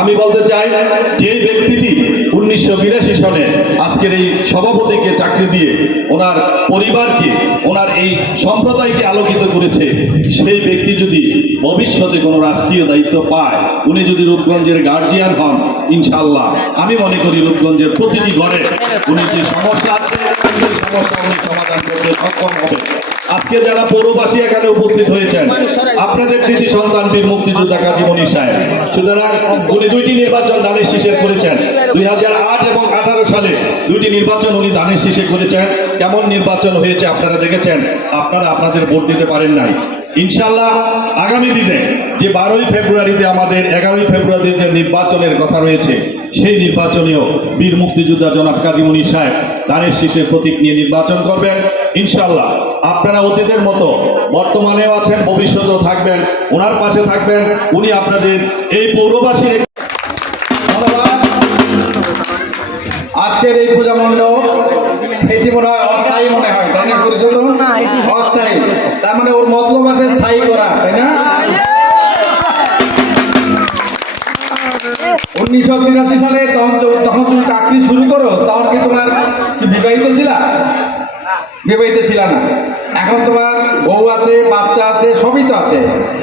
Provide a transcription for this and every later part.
আমি বলতে চাই, যে ব্যক্তিটি উনিশশো বিরাশি সনে আজকের এই সভাপতিকে চাকরি দিয়ে ওনার পরিবারকে, ওনার এই সম্প্রদায়কে আলোকিত করেছে, সেই ব্যক্তি যদি ভবিষ্যতে কোনো রাষ্ট্রীয় দায়িত্ব পায়, উনি যদি রূপগঞ্জের গার্জিয়ান হন ইনশাল্লাহ আমি মনে করি রূপগঞ্জের প্রতিটি ঘরে উনি যে সমস্যা আছে সমস্যা উনি সমাধান করতে সক্ষম হবে। আজকে যারা পৌরবাসী এখানে উপস্থিত হয়েছেন কৃতি সন্তান বীর মুক্তিযোদ্ধা কাজী মনির সাহেব। সুতরাং উনি দুইটি নির্বাচন দানের শীষে করেছেন। দুই এবং আঠারো সালে দুইটি নির্বাচন উনি দানের শীষে করেছেন। কেমন নির্বাচন হয়েছে আপনারা দেখেছেন? আপনারা আপনাদের ভোট দিতে পারেন নাই। ইনশাল্লাহ আগামী দিনে যে বারোই ফেব্রুয়ারিতে আমাদের এগারোই ফেব্রুয়ারিতে নির্বাচনের কথা রয়েছে সেই নির্বাচনেও বীর মুক্তিযোদ্ধা জনাব কাজী মনির সাহেব দানের শীষের প্রতীক নিয়ে নির্বাচন করবেন। ইনশাল্লাহ আপনারা অতীতের মতো বর্তমানেও আছেন ভবিষ্যতেও থাকবেন ওনার পাশে থাকবেন উনি আপনাদের এই পৌরবাসীর আজকের এই পূজা মণ্ডপ এটি মনে হয় অস্থায়ী মনে হয় তাই না? পরিষদ অস্থায়ী। তার মানে ওর মতলব আছে স্থায়ী করা তাই না? উনিশশো তিরাশি সালে তখন তখন তুমি চাকরি শুরু করো, তখন কি তোমার বিবাহিত ছিলা? বিবাহিত ছিল না। এখন তোমার বউ আছে, বাচ্চা আছে, সবই তো আছে।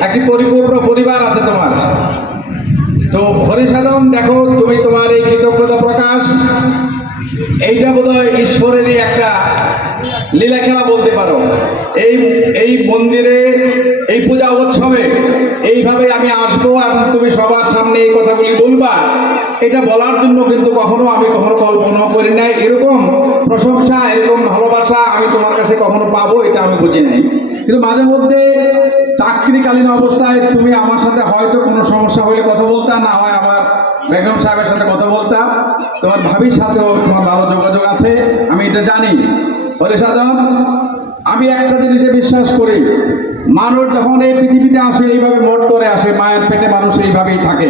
একটি পরিপূর্ণ পরিবার আছে তোমার। তো হরিসাধন, দেখো, তুমি তোমার এই কৃতজ্ঞতা প্রকাশ, এইটা বোধহয় ঈশ্বরেরই একটা লীলা খেলা বলতে পারো। এই এই মন্দিরে, এই পূজা উৎসবে এইভাবে আমি আসব এবং তুমি সবার সামনে এই কথাগুলি বলবা, এটা বলার জন্য কিন্তু কখনো আমি কখনো কল্পনা করি নাই। এরকম প্রশংসা, এরকম ভালোবাসা আমি তোমার কাছে কখনো পাবো, এটা আমি বুঝি নাই। কিন্তু মাঝে মধ্যে চাকরিকালীন অবস্থায় তুমি আমার সাথে হয়তো কোনো সমস্যা হলে কথা বলতা, না হয় আমার বেগম সাহেবের সাথে কথা বলতাম তোমার ভাবির সাথেও তোমার ভালো যোগাযোগ আছে, আমি এটা জানি। বলে সাধন আমি একটা জিনিসে বিশ্বাস করি মানুষ যখন এই পৃথিবীতে আসে এইভাবে মোট করে আসে মায়ের পেটে মানুষ এইভাবেই থাকে।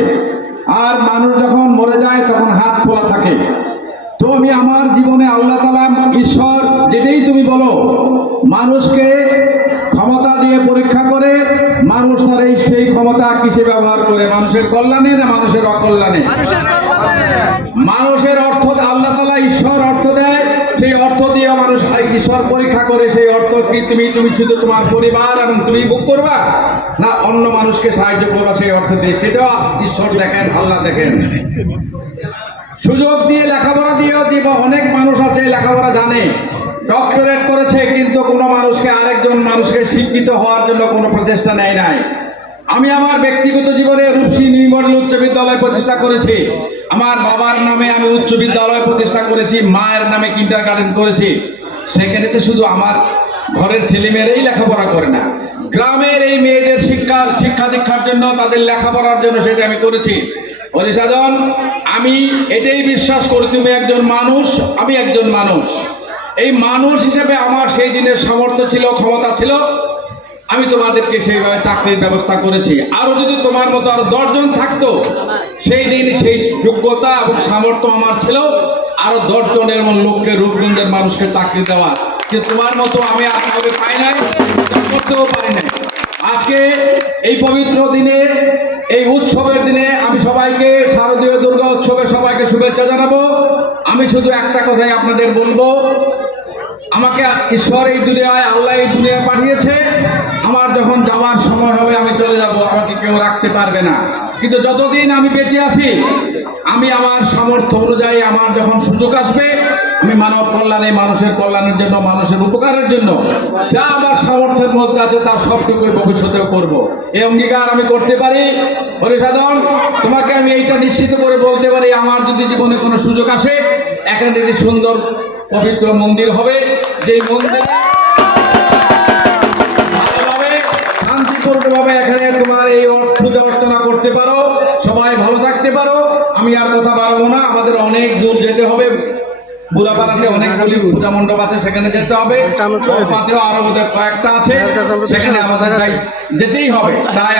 আর মানুষ যখন মরে যায় তখন হাত খোলা থাকে। তো আমি আমার জীবনে আল্লাহ তালা ঈশ্বর যেটাই তুমি বলো মানুষকে ক্ষমতা দিয়ে পরীক্ষা করে মানুষ তার এই সেই ক্ষমতা কিসে ব্যবহার করে? মানুষের কল্যাণে না মানুষের অকল্যাণে? মানুষের অর্থ আল্লাহ তালা ঈশ্বর অর্থ দেয় সেই অর্থ দিয়ে মানুষ ঈশ্বর পরীক্ষা করে, সেই অর্থ কি তুমি তুমি শুধু তোমার পরিবার এবং তুমি বুক করবা? না, অন্য মানুষকে সাহায্য করবা সেই অর্থ দিয়ে? সেটাও ঈশ্বর দেখেন, আল্লাহ দেখেন। সুযোগ দিয়ে লেখাপড়া দিয়েও যে অনেক মানুষ আছে, লেখাপড়া জানে। ডক্টরেট করেছে, কিন্তু কোনো মানুষকে, আরেকজন মানুষকে শিক্ষিত হওয়ার জন্য কোনো প্রচেষ্টা নেয় নাই। আমি আমার ব্যক্তিগত জীবনে রূপসী নিউ মডেল উচ্চ বিদ্যালয় প্রতিষ্ঠা করেছি। আমার বাবার নামে আমি উচ্চ বিদ্যালয় প্রতিষ্ঠা করেছি, মায়ের নামে কিন্টার গার্ডেন করেছি। সেখানে তো শুধু আমার ঘরের ছেলেমেয়েরাই লেখাপড়া করে না। গ্রামের এই মেয়েদের শিক্ষা শিক্ষা দীক্ষার জন্য তাদের লেখাপড়ার জন্য সেটা আমি করেছি। হরিসাধন আমি এটাই বিশ্বাস করি, তুমি একজন মানুষ, আমি একজন মানুষ। এই মানুষ হিসেবে আমার সেই দিনের সামর্থ্য ছিল, ক্ষমতা ছিল। আমি তোমাদেরকে সেইভাবে চাকরির ব্যবস্থা করেছি। আরও যদি তোমার মতো আরও দশজন থাকতো, সেই দিন সেই যোগ্যতা এবং সামর্থ্য আমার ছিল, আরও দশজনের মন লোককে, রূপগঞ্জের মানুষকে চাকরি দেওয়া। যে তোমার মতো আমি আপনাকে পাই নাই করতেও পারি নাই। আজকে এই পবিত্র দিনে, এই উৎসবের দিনে আমি সবাইকে, শারদীয় দুর্গা উৎসবে সবাইকে শুভেচ্ছা জানাব। আমি শুধু একটা কথাই আপনাদের বলব আমাকে ঈশ্বর এই দুনিয়ায়, আল্লাহ এই দুনিয়ায় পাঠিয়েছে। আমার যখন যাওয়ার সময় হবে, আমি চলে যাব। আমাকে কেউ রাখতে পারবে না। কিন্তু যতদিন আমি বেঁচে আছি, আমি আমার সামর্থ্য অনুযায়ী আমার যখন সুযোগ আসবে, আমি মানব কল্যাণে, মানুষের কল্যাণের জন্য, মানুষের উপকারের জন্য যা আমার সামর্থ্যের মধ্যে আছে তা সবটুকুই ভবিষ্যতেও করব। এই অঙ্গীকার আমি করতে পারি? হরিসাধন তোমাকে আমি এইটা নিশ্চিত করে বলতে পারি, আমার যদি জীবনে কোনো সুযোগ আসে এখানে একটি সুন্দর পবিত্র মন্দির হবে যেই মন্দিরে শান্তিপূর্ণভাবে এখানে তোমার এই পূজা অর্চনা করতে পারো সবাই ভালো থাকতে পারো। আমি আর কথা বাড়াবো না আমাদের অনেক দূর যেতে হবে। বুড়াপাড়াতে অনেকগুলি পূজা মণ্ডপ আছে সেখানে যেতে হবে। পাশেও আরও বোধহয় কয়েকটা আছে সেখানে আমাদের যেতেই হবে তাই